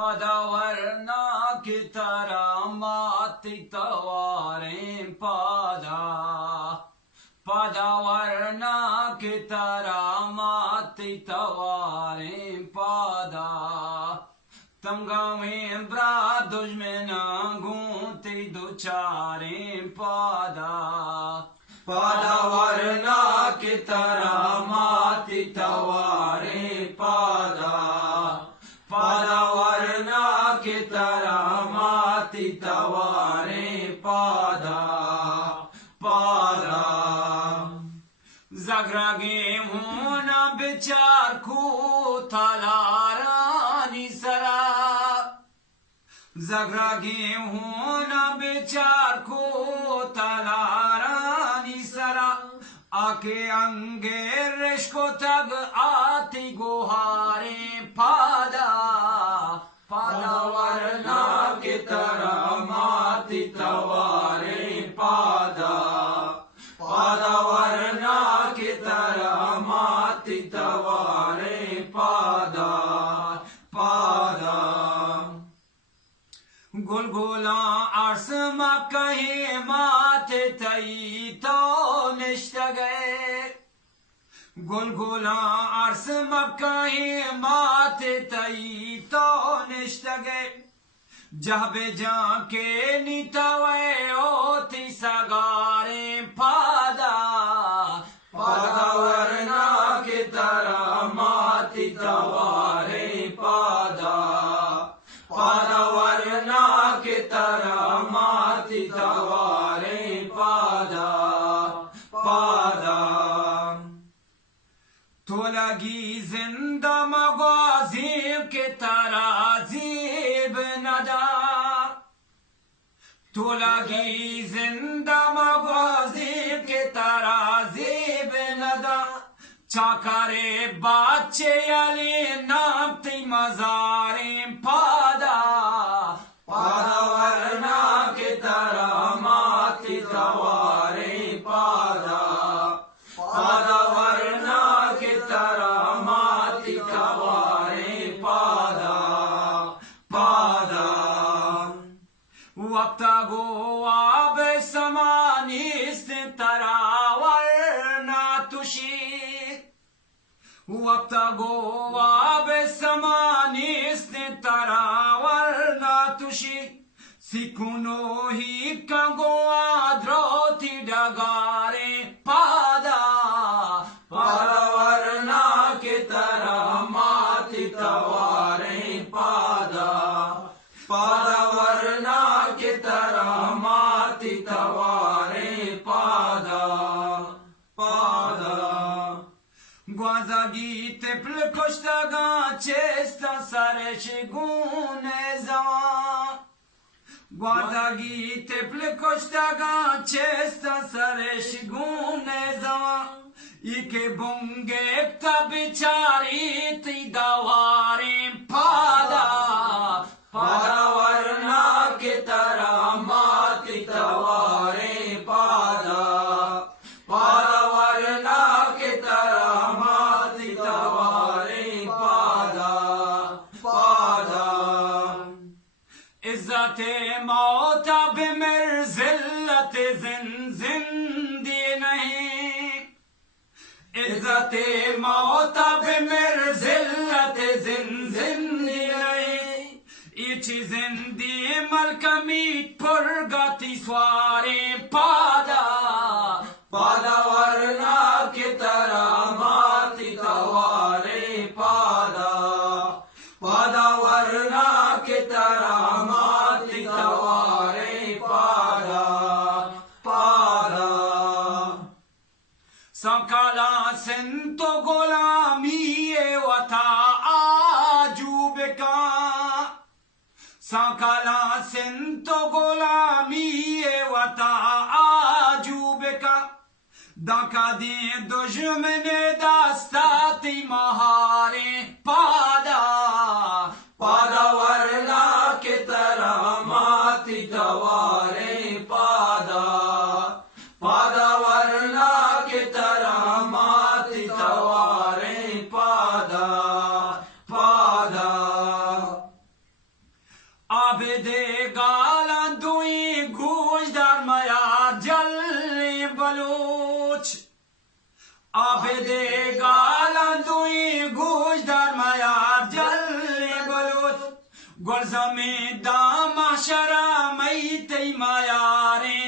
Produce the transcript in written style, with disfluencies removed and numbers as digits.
पदवर्णा की तरह माती तवारें पादा पदवर्णा की तरह माती तवारें पादा तंगा में ब्रा दुश्मना गूंती दुचारें पादा पदवर्णा की तरह माती तवारें पादा पदवर्णा की तरह माती तवारें पादा पादा जगरागे होना बिचार को थलारानी सरा जगरागे होना बिचार को थलारानी सरा आके अंगे रिश्को तग आती गुहारे पादा पदवर्णा की तरह माती तवारे पादा पदवर्णा की तरह माती तवारे पादा पादा गुलगुला आसमा कहीं माथे तई तो निष्ठ गए गुलगुला अर्स मक्काही माथे तई तो निष्ठ गए जबे जाके नितवे ओती सगारे पादा पदवर्णा की तरह माती तवारे पादा पदवर्णा की तरह माती तवारे पादा पादा तो लगी जिंदा मगाजीब के तराजीब नदा तो लगी जिंदा मगाजीब के तराजीब नदा चाकरे बच्चे अली नामती मजारे पादा पदवर्णा के तरह माती तवारे पादा पदवर्णा की तरह माती तवारे पादा पादा वक्त गो आब समानिस्त तरावरना तुशी वक्त गो आब समानिस्त तरावरना तुशी सिकुनो ही कंगो आद्रोती डगारे पादा पदवर्णा की तरह माती तवारे पादा पदवर्णा की तरह माती तवारे पादा पादा ग्वाजागीत प्लकोश्तगा चेस्ता सरश गुने जवा Guardaghi te plekoshtaga chesta saresh gune zawa Ike bunge bichari ti dawari pada Padavarna ki tarah mati taware pada Padavarna ki tarah mati taware pada pada इज्जत मौत बिमिर जिल्लत जिंदी नहीं इज्जत मौत बिमिर जिल्लत जिंदी नहीं इच जिंदी मलकमी पुरगति स्वारे पादा पदवर्णा की तरह माती तवारे पादा पदवर्णा की तरह माती तवारे पादा पादा सकला सिंतो गुलामी वता आजूबका सकला सिंतो गुलामी वता आजूबका दका दे दुश्मने दास्ताती महारे पादा पदवर्णा की तरह माती तवारे पादा पदवर्णा की तरह माती तवारे पादा पादा आबेदे गाला दुई घूसदार मयार जल्ले बलोच आबेदे गाला दुई घूसदार मयार जल्ले बलोच गुलजमे दामा शरा मई तई मयारे